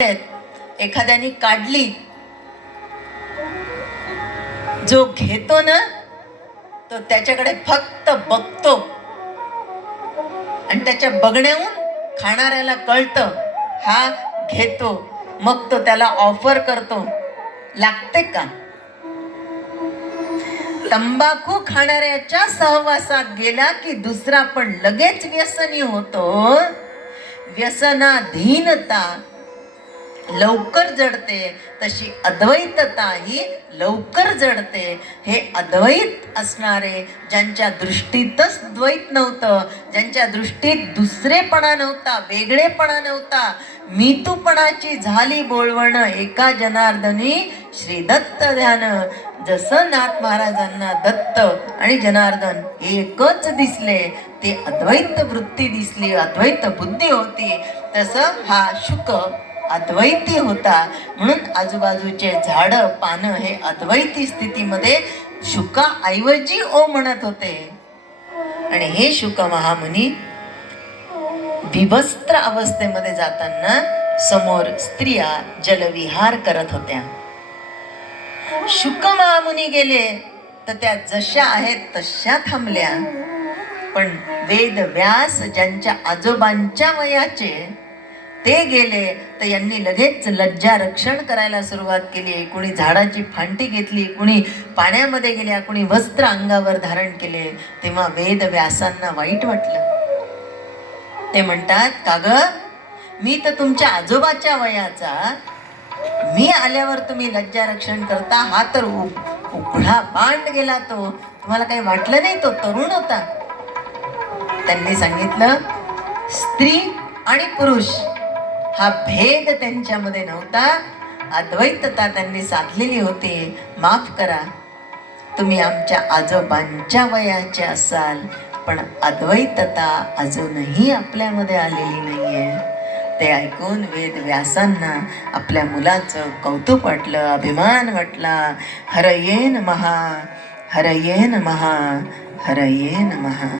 एखाद्याने काढली, जो घेतो ना तो त्याच्याकडे फक्त बघतो आणि त्याच्या बघण्याहून खाणाऱ्याला कळतं हा घेतो, मग तो त्याला ऑफर करतो, लागते का? तंबाखू खाणाऱ्याच्या सहवासात गेला की दुसरा पण लगेच व्यसनी होतो. व्यसनाधीनता लवकर जडते, तशी अद्वैतता ही लवकर जडते. हे अद्वैत असणारे, ज्यांच्या दृष्टीतच द्वैत नव्हतं, ज्यांच्या दृष्टीत दुसरेपणा नव्हता, वेगळेपणा नव्हता, मीतूपणाची झाली बोळवण एका जनार्दनी श्री दत्त ध्यान. जसं नाथ महाराजांना दत्त आणि जनार्दन एकच दिसले, ते अद्वैत वृत्ती दिसली, अद्वैत बुद्धी होती, तसं हा शुक अद्वैती होता. म्हणून आजूबाजूचे झाडं पानं हे अद्वैती स्थितीमध्ये शुका ऐवजी ओ म्हणत होते. आणि हे शुक महामुनी विवस्त्र अवस्थेमध्ये जाताना समोर स्त्रिया जलविहार करत होत्या. शुक महामुनी गेले तर त्या जशा आहेत तशा थांबल्या. पण वेद व्यास ज्यांच्या आजोबांच्या वयाचे ते गेले तर यांनी लगेच लज्जा रक्षण करायला सुरुवात केली. कुणी झाडाची फांटी घेतली, कुणी पाण्यामध्ये गेल्या, कुणी वस्त्र अंगावर धारण केले. तेव्हा वेद व्यासांना वाईट वाटलं. ते म्हणतात, का ग, मी तर तुमच्या आजोबाच्या वयाचा, मी आल्यावर तुम्ही लज्जा रक्षण करता? हा तर उघडा बांड गेला, तो तुम्हाला काही वाटलं नाही? तो तरुण होता. त्यांनी सांगितलं, स्त्री आणि पुरुष हा भेद त्यांच्यामध्ये नव्हता, अद्वैतता त्यांनी साधलेली होती. माफ करा, तुम्ही आमच्या आजोबांच्या वयाचे असाल, पण अद्वैतता अजूनही आपल्यामध्ये आलेली नाहीये. ते ऐकून वेद व्यासांना आपल्या मुलाचं कौतुक वाटलं, अभिमान वाटला. हरये नमः, हरये नमः, हरये नमः.